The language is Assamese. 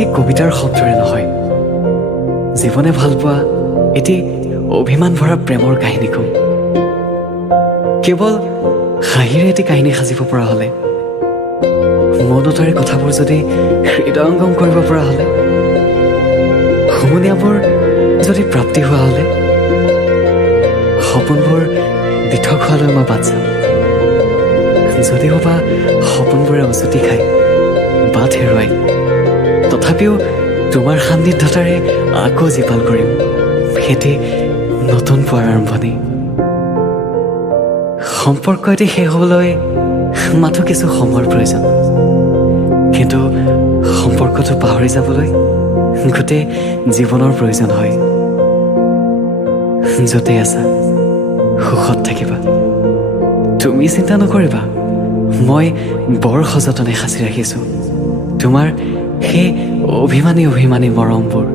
আজি কবিতাৰ শব্দৰে নহয়, জীৱনে ভাল পোৱা এটি অভিমান ভৰা প্ৰেমৰ কাহিনী কম। কেৱল হাঁহিৰে এটি কাহিনী সাজিব পৰা হ'লে, মনতাৰে কথাবোৰ যদি হৃদয়ংগম কৰিব পৰা হ'লে, সমনীয়াবোৰ যদি প্ৰাপ্তি হোৱা হ'লে, সপোনবোৰ পৃথক হোৱালৈ মই বাট চাম। যদিও বা সপোনবোৰে অচুতি খাই বাট হেৰুৱাই, তথাপিও তোমাৰ সান্নিধ্যতাৰে আকৌ জীপাল কৰিম সেটি নতুন পোৱাৰ আৰম্ভণি। সম্পৰ্ক এটি শেষ হ'বলৈ মাথো কিছু সময়ৰ প্ৰয়োজন, কিন্তু সম্পৰ্কটো পাহৰি যাবলৈ গোটেই জীৱনৰ প্ৰয়োজন হয়। য'তেই আছা সুখত থাকিবা, তুমি চিন্তা নকৰিবা, মই বৰ সযতনে সাঁচি ৰাখিছোঁ তোমাৰ সেই অভিমানী অভিমানী মৰমবোৰ।